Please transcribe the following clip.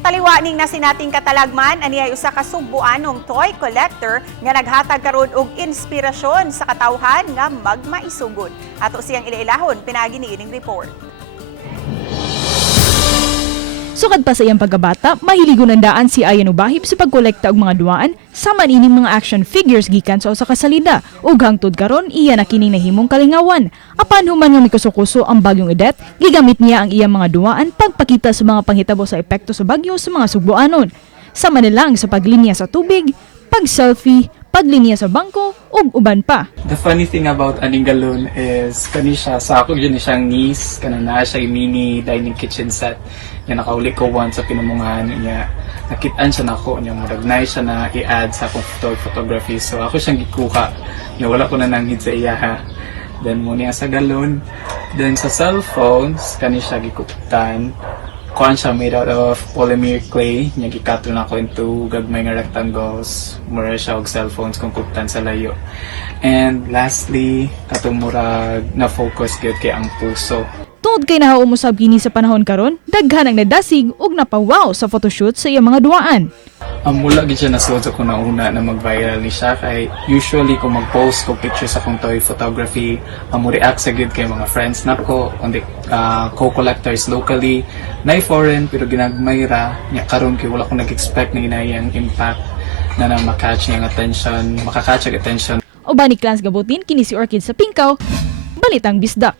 Taliwaning na sinating katalagman ani ay usa ka Sugbuanong toy collector nga naghatag karon og inspirasyon sa katawhan nga magmaisugod. Ato siyang ilailahon pinagi ni ining report. Sukad pa sa iyang pagkabata, mahiligunandaan si Ayan Ubahib sa pagkolekta og mga duwaan sama niining mga action figures gikan sa usa ka salida ug hangtod karon iya na kining nahimong kalingawan. Apan human nga mikuso-kuso ang bagyong Odette, gigamit niya ang iyang mga duwaan pagpakita sa mga panghitabo sa epekto sa bagyo sa mga Sugbuanon. Sama na lang sa paglinya sa tubig, pag-selfie, paglinya sa bangko ug uban pa. The funny thing about aning galon is kani siya sa ako yun siyang niece kanang naa siya yung mini dining kitchen set nga nakauli ko once sa pinamungahan niya. Nakitaan siya nako niya murag nice siya na i-add sa akong photography, so ako siyang gikuha nga wala ko na nanghid sa iya ha. Then muna sa galon, then sa cellphones kani siya gikutan. Kuan siya made out of polymer clay, niya gikato na ko into gagmay nga rectangles, mura siya og cellphones kung kuptan sa layo. And lastly, katong murag na focus gyud kay ang puso. Tungod kay nahaumosab kini sa panahon karon, daghan ang nadasig ug napawaw sa photoshoot sa iyang mga duwaan. Ang mula gid siya nasuod sa kuna una na mag-viral ni siya kay usually kung mag-post ko pictures akong toy photography, mo react sa gid kay mga friends nako, kundi co-collectors locally, na foreign pero ginagmay ra nya karon kay wala ko nag-expect na inayang impact na makatch niyang attention, makakatch ang attention. Uban ni Clans Gabutin kini si Orchid sa Pingkaw, Balitang Bisdak.